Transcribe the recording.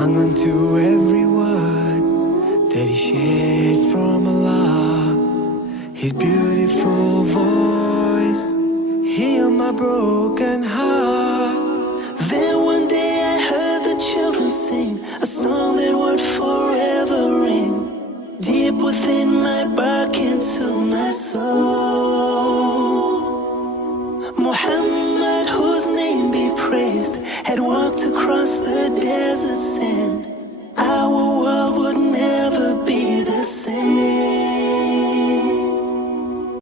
hung on to every word that he shared from Allah. His beautiful voice healed my broken heart. Then one day I heard the children sing a song that would forever ring deep within my bark into my soul. Muhammad, whose name be praised, had walked across the desert sand.